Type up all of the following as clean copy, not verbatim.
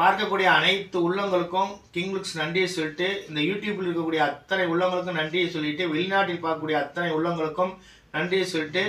பார்க்கக்கூடிய அனைத்து உள்ளங்களுக்கும் கிங் லுக்ஸ் நன்றியை சொல்லிட்டு, இந்த யூடியூப்பில் இருக்கக்கூடிய அத்தனை உள்ளங்களுக்கும் நன்றியை சொல்லிட்டு, வெளிநாட்டில் பார்க்கக்கூடிய அத்தனை உள்ளங்களுக்கும் நன்றியை சொல்லிட்டு,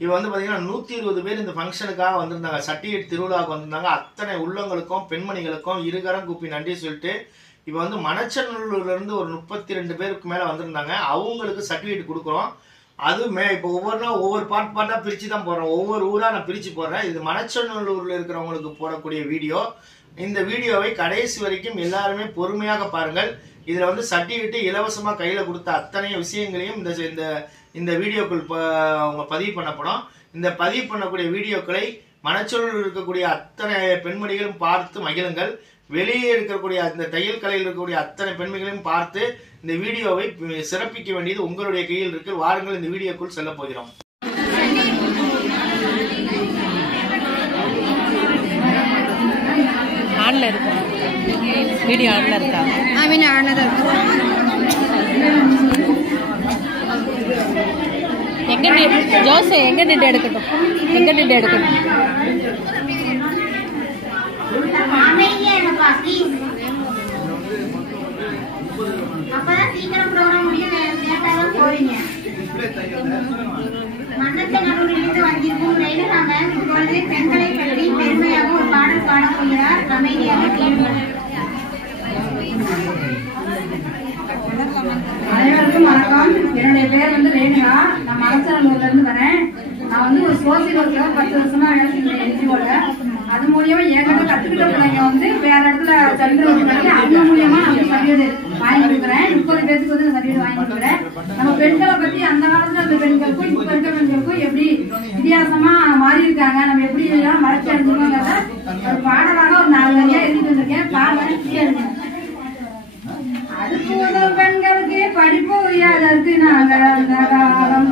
இப்போ வந்து பார்த்தீங்கன்னா 120 பேர் இந்த ஃபங்க்ஷனுக்காக வந்திருந்தாங்க, சர்டிஃபிகேட் திருவிழாவுக்கு வந்திருந்தாங்க. அத்தனை உள்ளங்களுக்கும் பெண்மணிகளுக்கும் இருகரம் கூப்பி நன்றி சொல்லிட்டு, இப்போ வந்து மணச்சநல்லூர்லேருந்து ஒரு 32 பேருக்கு மேலே வந்திருந்தாங்க. அவங்களுக்கு சர்டிஃபிகேட் கொடுக்குறோம். அதுவுமே இப்போ ஒவ்வொரு நாள் ஒவ்வொரு பாட்டாக பிரித்து தான் போடுறேன். ஒவ்வொரு ஊராக நான் பிரித்து போடுறேன். இது மணச்சநல்லூரில் இருக்கிறவங்களுக்கு போடக்கூடிய வீடியோ. இந்த வீடியோவை கடைசி வரைக்கும் எல்லாருமே பொறுமையாக பாருங்கள். இதில் வந்து சர்டிஃபிகேட்டு இலவசமாக கையில் கொடுத்த அத்தனை விஷயங்களையும் இந்த வீடியோக்குள் அவங்க பதிவு பண்ணப்படும். இந்த பதிவு பண்ணக்கூடிய வீடியோக்களை மணச்சநல்லூரில் இருக்கக்கூடிய அத்தனை பெண்மணிகளும் பார்த்து மகிழுங்கள். வெளியே இருக்கக்கூடிய அந்த தையல் கலையில் இருக்கக்கூடிய அத்தனை பெண்மணிகளையும் பார்த்து இந்த வீடியோவை சிறப்பிக்க வேண்டியது உங்களுடைய கையில் இருக்கு. வாருங்கள், இந்த வீடியோக்குள் செல்ல போகிறோம். ஆன்ல இருக்கு, வீடியோ ஆன்ல இருக்கா? அவன் ஆன்ல தான் இருக்கு. எங்க ஜோசே எங்க நின்று எடுக்கட்டும், எங்க நின்று எடுக்கட்டும்? அப்பதான் சீக்கிரம் ப்ரோக்ராம் முடியும். லேட்டாக போறீங்க. மன்னச்சநல்லூரிலிருந்து வந்திருக்கும் ரேணுகா மேம் இப்பொழுது பெண்களை பற்றி பெருமையாக ஒரு பாடல் பாடப் போகிறார். அமைதியாக கேளுங்கள். அனைவருக்கும் வணக்கம். என்னுடைய பேர் வந்து ரேணுகா. நான் மணச்சநல்லூர்ல இருந்து வரேன். நான் வந்து ஒரு சோசியல் ஒர்க்கர் 10 வருஷமா வேலை செஞ்சேன் என்ஜிஓல. அது மூலியமா என்கிட்ட கத்துக்கிட்ட பிள்ளைங்க வந்து வேற இடத்துல சர்டிஃபிகேட் பண்ணி அவங்க மூலியமா நான் சர்டிஃபிகேட் வாங்கி கொடுக்குறேன். 30 பேருக்கு வந்து சர்டிஃபிகேட் வாங்கி கொடுக்குறேன். நம்ம பெண்களை பத்தி அந்த காலத்துல அந்த பெண்களுக்கும் இப்ப இருக்க பெண்களுக்கும் எப்படி வித்தியாசமா மாறி இருக்காங்க, நம்ம எப்படி எல்லாம் வளர்ச்சி அடைஞ்சிருக்கோங்கிறத ஒரு பாடலாக ஒரு 4 வரியா எழுதிட்டு வந்திருக்கேன். பாருங்க. அடுப்பூதும் பெண்களுக்கு படிப்பு எதற்கு நாங்கள் அந்த காலம்,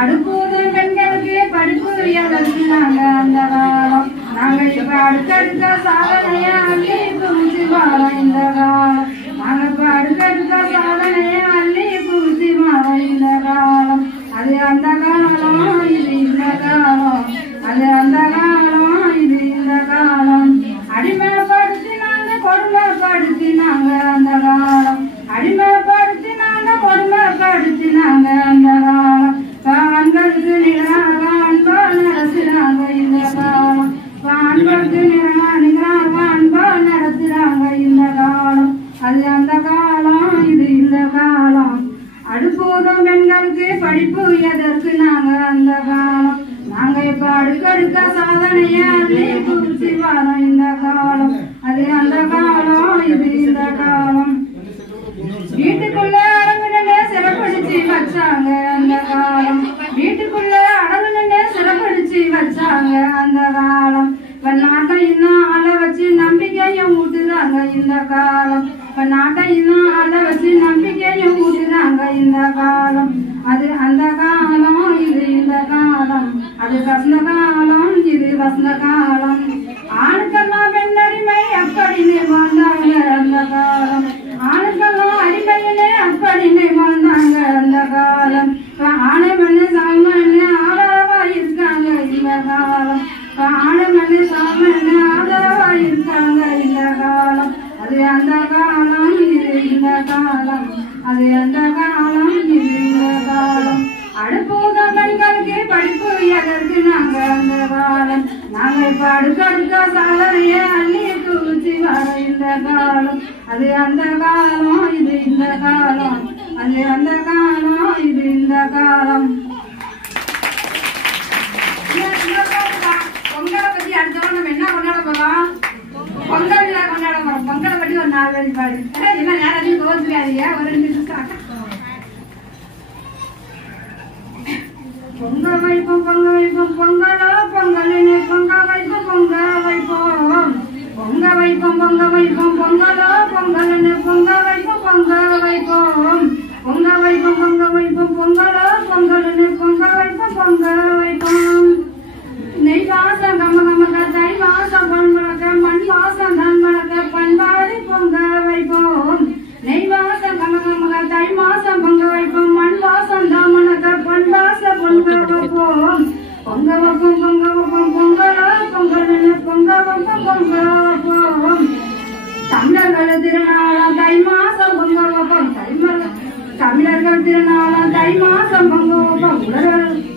அடுப்பூதும் பெண்களுக்கு படிப்பு எதற்கு நாங்கள் அந்த காலம், நாங்கள் இப்ப அடுத்தடுத்த சாதனைய அள்ளி பூசி வாரோம் இந்த காலம், நாங்கள் இப்ப அடுத்தடுத்த சாதனைய அள்ளி பூசி வாரோம் இந்த காலம், அது அந்த காலம் இது இந்த காலம், அது அந்த காலம் இது இந்த காலம், அடிமைப்படுத்தினாங்க கொடுமைப்படுத்தினாங்க அந்த காலம், அடிமைப்படுத்தினாங்க கொடுமைப்படுத்தினாங்க அந்த காலம், ஆண்களுக்கு நிகராக அன்பா நடத்துறாங்க இந்த காலம், ஆண்களுக்கு நிகராக அன்பா நடத்துறாங்க இந்த காலம், அது அந்த காலம் இது இந்த காலம், அடுப்பூதும் பெண்களுக்கு படிப்பு எதற்கு நாங்க அந்த காலம், நாங்க இப்ப அடுக்கடுக்க சாதனைய அள்ளி பூசி வரோம் இந்த காலம், அது அந்த காலம் இது இந்த காலம், வீட்டுக்குள்ள அடங்குனே சிறப்படிச்சு வச்சாங்க அந்த காலம், வீட்டுக்குள்ள அடங்குனே சிறப்படிச்சு வச்சாங்க அந்த காலம், இப்ப நாட்டை இன்னும் ஆள வச்சு நம்பிக்கையும் ஊட்டுறாங்க இந்த காலம், இப்ப நாட்டை இன்னும் ஆள வச்சு நம்பிக்கையும் ஊட்டுறாங்க இந்த காலம், அது அந்த காலம் இது இந்த காலம், அது வசந்த காலம் இது வசந்த காலம், ஆணுக்கெல்லாம் பெண்ணடிமை அப்படின்னு வாழ்ந்தாங்க அந்த காலம், ஆணுக்கெல்லாம் அடிமையிலே அப்படின்னு வாழ்ந்தாங்க அந்த காலம், ஆணை மண்ணு சாமண்ணு ஆதரவா இருக்காங்க இந்த காலம், ஆணை மண்ணு சாமண்ணு ஆதரவா இருக்காங்க இந்த காலம், அது அந்த காலம் இது இந்த காலம், அது அந்த காலம் இது இந்த காலம், அடுப்பூதும் பெண்களுக்கு படிப்பு எதற்கு நாங்க அந்த காலம், நாங்க இப்ப அடுக்கடுக்க சாதனைய அள்ளி தூச்சி வர இந்த காலம், அது அந்த காலம் இது இந்த காலம், அது அந்த காலம் இது இந்த காலம். பொங்கலை பத்தி அடுத்தவங்க நம்ம என்ன கொண்டாட போறோம்? பொங்கல் விழா கொண்டாட போறோம். பொங்கலை பத்தி ஒரு 4 வரி பாடு. என்ன நேரம் கோவிச்சுக்காதீங்க, ஒரு 2 நிமிஷம். பொங்க வைப்போம் பொங்க வைப்போம் பொங்கலோ பொங்கலினே பொங்க வைப்போம் பொங்க வைப்போம், பொங்க வைப்போம் பொங்க வைப்போம் பொங்கலோ பொங்கலினே பொங்க வைப்போம் பொங்க வைப்போம், பொங்க வைப்போம் பொங்க வைப்போம் பொங்கலோ பொங்கலினே பொங்க வைப்போம் பொங்க வைப்போம், நெய் வாசம் கம கமக்க தை வாசம் பொன் முழக்க மண் வாசம் தன் முழக்க பண்பாடி பொங்க வைப்போம், நெய் வாசம் கம கமக்க தை மாசம் பொங்க வைப்போம் மண் வாசம் தான் முழக்க பொன் வாசம் பொங்க வைப்போம், பொங்க வைப்போம் பொங்க வைப்போம் பொங்கலோ பொங்கலினே பொங்க வைப்போம் பொங்க வைப்போம், உழவர்கள் திருநாளாம் தை மாசம் பொங்கல்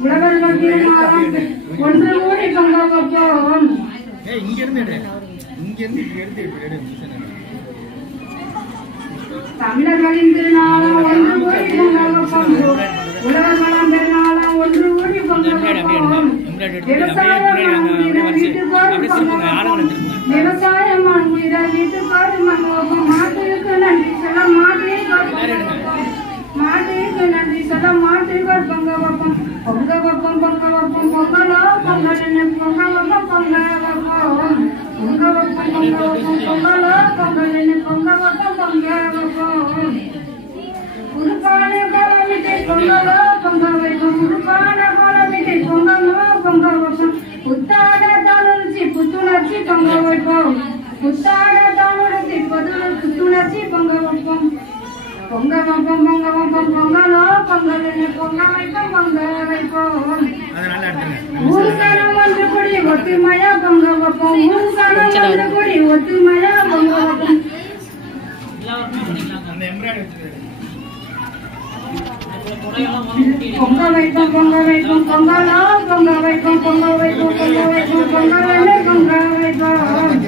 உழவர்கள் திருநாளாம் ஒன்று கூடி பொங்கல் வைப்போம். தமிழர்களின் திருநாளாம் ஒன்று கூடி பொங்கல் வைப்போம். உழவர்களாம் திருநாளாம் ஒன்று கூடி பொங்கல் வைப்போம். விவசாயம் வீட்டுக்கோடு பொங்கல், விவசாயம் வீட்டுக்கோடு மங்கோப்பம். மாட்டுக்கு நன்றி சொல்ல மாட்டுக்கு நன்றி சொல்ல மாட்டுக்கு பொங்க வைப்போம். பொங்க வைப்போம் பொங்க வைப்போம் பொங்கலோ பொங்கல் என்ன பொங்க வைப்போம் பொங்க வைப்போம். பொங்க வைப்போம் பொங்க வைப்போம் பொங்கலோ பொங்கல் என்ன பொங்க வைப்போம் பொங்க வைப்போம். உருப்பான கோலமிட்டை பொங்கலோ பொங்க வைப்போம். உருப்பான கோலமிட்டை பொங்கலோ பொங்க வைப்போம். புத்தாட தானுச்சி புத்துணர்ச்சி பொங்க வைப்போம். புத்தாட தானுச்சி புத்துணர்ச்சி பொங்க வைப்போம். பொங்க வைப்போம் பொங்க வைப்போம் பொங்கலோ பொங்கல் என்ன பொங்க வைப்போம் பொங்க வைப்போம். ஊர்சனம் ஒன்று கூடி ஒத்துமையா பொங்க வைப்போம். ஊர்சனம் ஒன்று கூடி ஒத்துமையா பொங்க வைப்போம். பொங்க வைப்போம் பொங்க வைப்போம் பொங்கலோ பொங்க வைப்போம் பொங்க வைப்போம் பொங்க வைப்போம் பொங்கல் என்ன பொங்க வைப்போம்.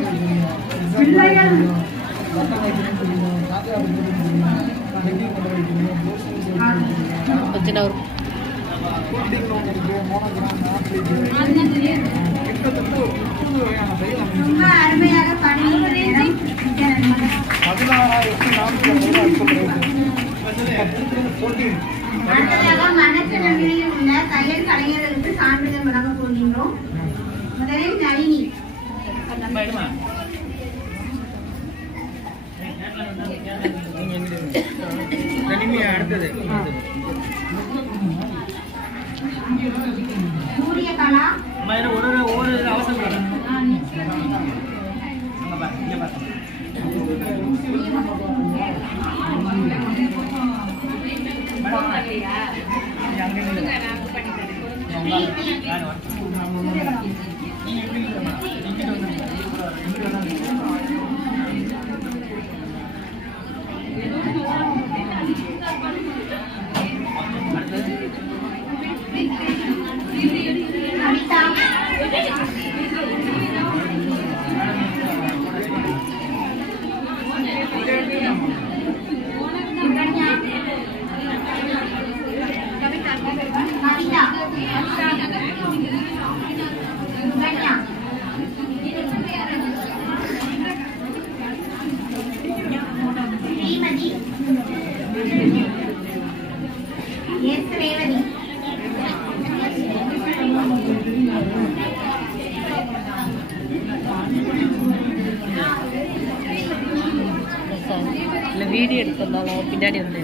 பிள்ளைகள் ரொம்ப அருமையாக பாடினீர்கள். அடுத்ததாக மனச்சநல்லில் உள்ள தையல் கலைஞர்களுக்கு சான்றிதழ் வழங்க போகின்றோம். முதலில் நளினி. சூரியகலா. வீடியோ எடுக்கிறதால பின்னாடி வந்து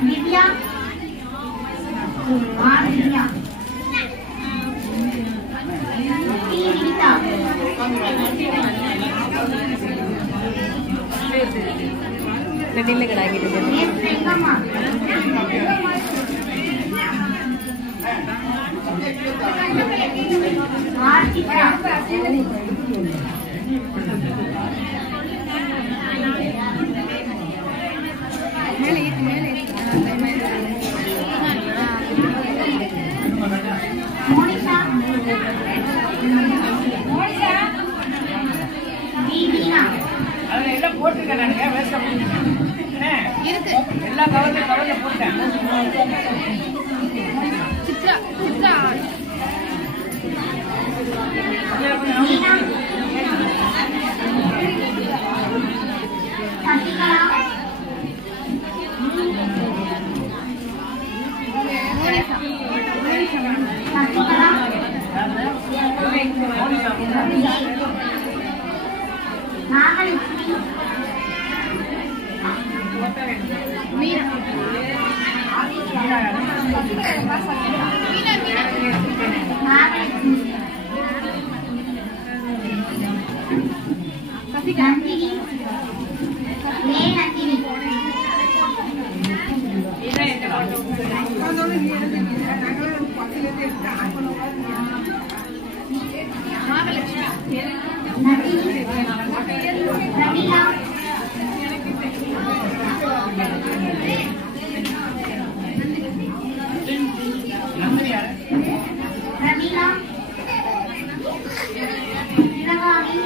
Divya. Divya. Divita. ரெடில கடாகிட்டு Rekama. Monica. Divina. அதெல்லாம் போட்டுருக்கேன் நான் வேஸ்ட் இருக்கு எல்லா கவர்ல போட்டேன். Chitra Chitra Nina. Satikala. Sasikala Nagalakshmi Nandini Nandini Nandini Ramila Ramila Sivakami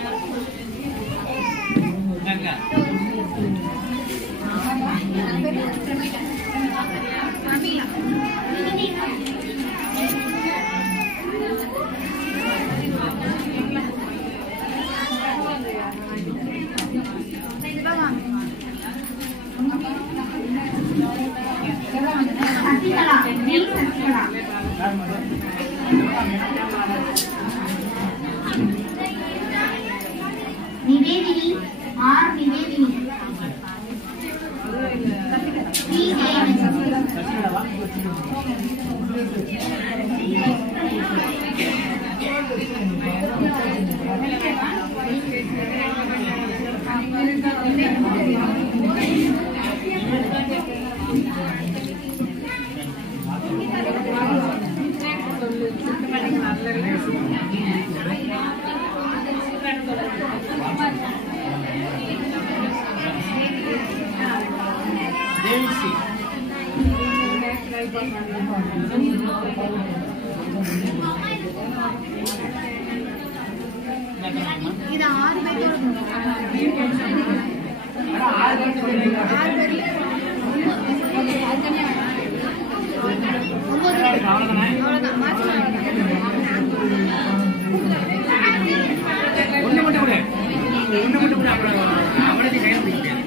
Sasikala Sasikala Nivedhini Nivedhini V Devisri இது 6 பேர் ஒண்ணு மட்டும் கூட அப்புறம் அவனுக்கு கையில் பிடிக்கிறேன்.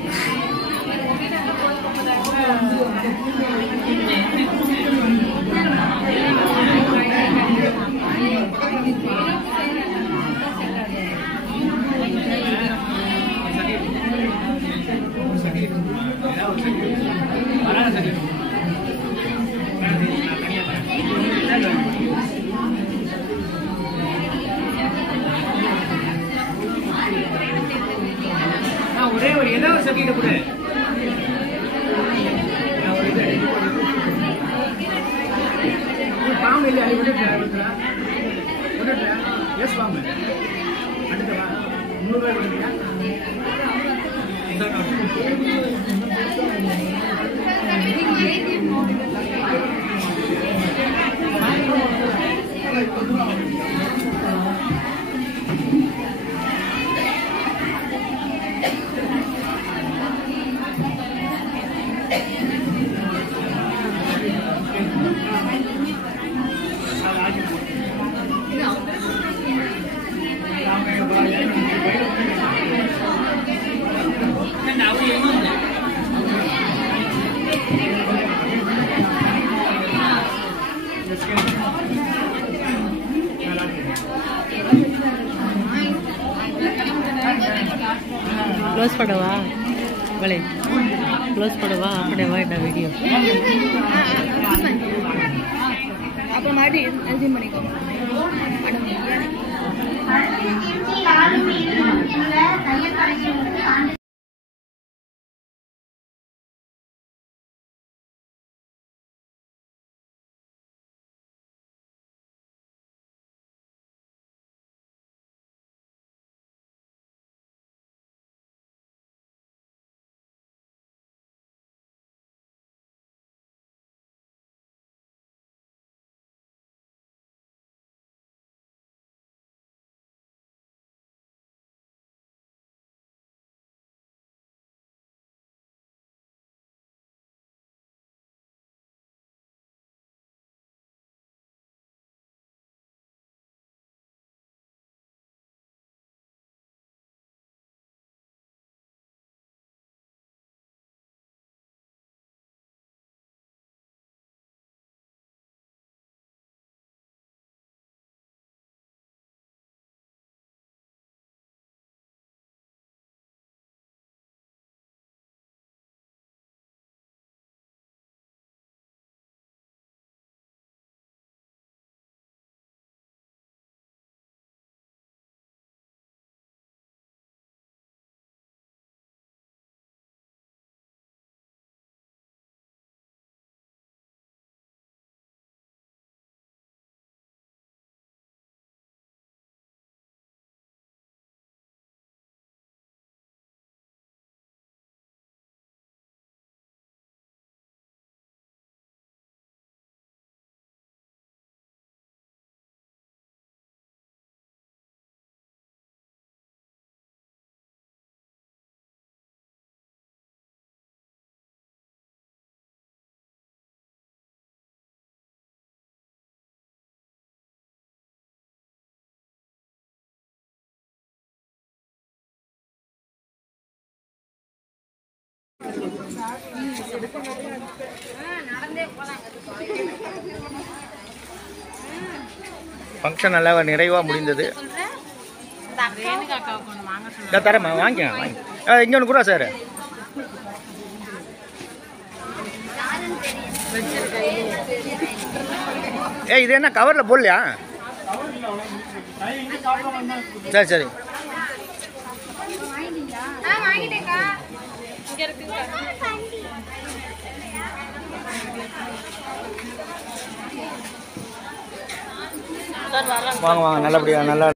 ஒரே ஒரு ஏதோ ஒரு சர்டிஃபிகேட் கூட பாம்பு இல்லை அடி விட்டுட்டா எஸ் பாம்பு அடுத்தவா 100 க்ளோஸ் பண்ணவா வலே க்ளோஸ் பண்ணவா அப்படியேவா என்ன வீடியோ அப்புறம் மறுபடியும் ரெஸ்யூம் பண்ணிக்கோங்க தையல் கலைஞர்களுக்கு ஃபங்க்ஷன் நல்லா நிறைவாக முடிந்தது. தரேம்மா, வாங்கிக்க. இங்கே ஒன்று கூட சார். இது என்ன கவரில் போடலையா? சரி சரி. வாங்க வாங்க, நல்லபடியா நல்லா